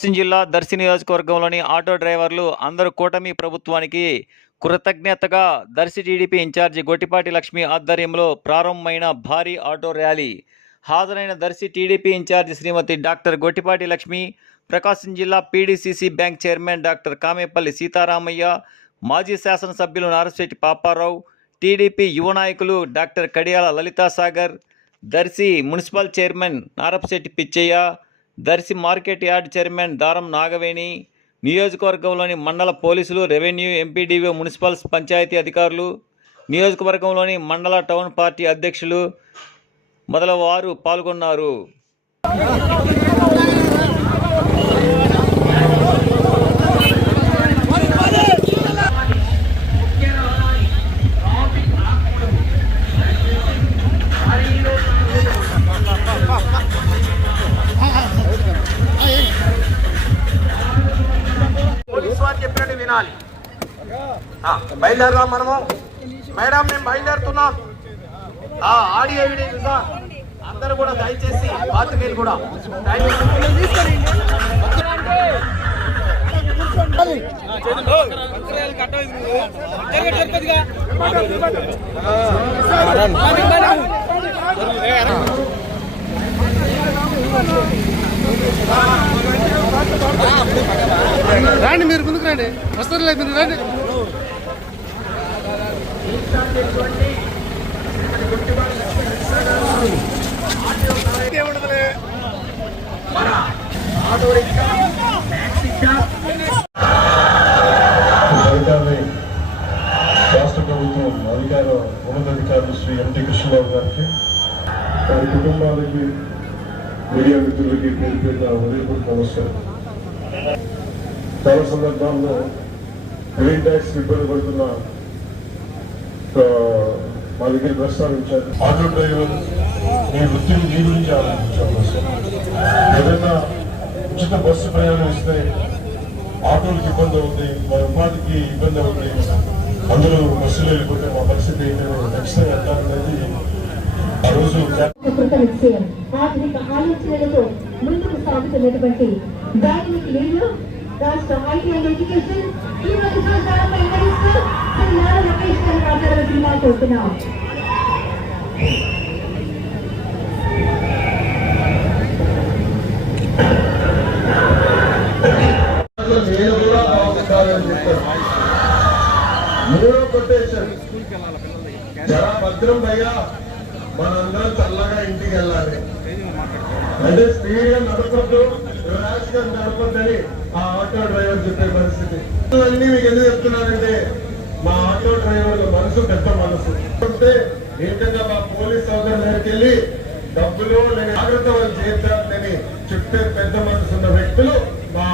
ప్రకాశం జిల్లా దర్శి నియోజకవర్గంలోని ఆటో డ్రైవర్లు అందరూ కూటమి ప్రభుత్వానికి కృతజ్ఞతగా దర్శి టీడీపీ ఇన్ఛార్జి గొట్టిపాటి లక్ష్మి ఆధ్వర్యంలో ప్రారంభమైన భారీ ఆటో ర్యాలీ. హాజరైన Darsi TDP incharge Shrimati doctor Gottipati Lakshmi, Prakasam జిల్లా PDCC bank chairman doctor Kamepalli Sitaramayya, మాజీ శాసనసభ్యులు నారశెట్టి పాపారావు, టీడీపీ యువ నాయకులు doctor Kadiyala Lalitasagar, Darsi municipal chairman Narapasetti Pichaiah, Darsi market yard chairman Daram Nagaveni, నియోజకవర్గంలోని మండల పోలీసులు, రెవెన్యూ, ఎంపీడీఓ, మున్సిపల్ పంచాయతీ అధికారులు, నియోజకవర్గంలోని మండల టౌన్ పార్టీ అధ్యక్షులు మొదలైనవారు పాల్గొన్నారు. చెప్పినట్టు వినాలి. బయలుదేరదాం మనము. మేడం మేము బయలుదేరుతున్నాం. ఆడియో వీడియో అందరూ కూడా దయచేసి పాత్రికేయులు కూడా రాండి, మీరు ముందుకు రండి, వస్తారు లేదు మీరు రండి. రాష్ట్ర ప్రభుత్వం ఉన్నతాధికారులు శ్రీ ఎంటీ కృష్ణబాబు గారికి, వారి కుటుంబాలకి, మీడియా మిత్రులకి పేరు పేరున హృదయపూర్వక నమస్కారం. చాలా సందర్భాల్లో గ్రీన్ ట్యాక్స్ ఇబ్బంది పడుతున్న మా దగ్గర ప్రస్తావించారు. ఆటో డ్రైవర్ మీ వృత్తిని మీ గురించి ఆలోచించాలి. ఏదైనా ఉచిత బస్సు ప్రయాణం ఇస్తే ఆటోలకు ఇబ్బంది అవుతుంది, వారి ఉపాధికి ఇబ్బంది అవుతుంది, అందరూ బస్సులో వెళ్ళిపోతే మా పరిస్థితి ఏంటంటే ఖచ్చితంగా వెళ్తారనేది ఆ రోజు ఆధునిక ఆలోచనలతో ముందుకు సాగుతున్నటువంటి డైనమిక్ లీడర్, రాష్ట్ర ఐటీ అండ్ ఎడ్యుకేషన్ కోరుతున్నాం. నేను కూడా బాగుంటానని చెప్తాను. మూడో కొటేషన్, జరా భద్రం భయ్యా, మనందరం చల్లగా ఇంటికి వెళ్ళాలి. అంటే స్పీడ్ గా నడపద్దు, ర్యాష్ గా నడపద్దని ఆ ఆటో డ్రైవర్ చెప్పే పరిస్థితి. అన్ని మీకు ఎందుకు చెప్తున్నానంటే మా ఆటో డ్రైవర్ల మనసు పెద్ద మనసు. అంటే ఏంటంటే మా పోలీస్ సోదరుల దగ్గరికి వెళ్ళి డబ్బులు లేని జాగ్రత్త వాళ్ళు చేద్దామని చెప్పే పెద్ద మనసు ఉన్న వ్యక్తులు మా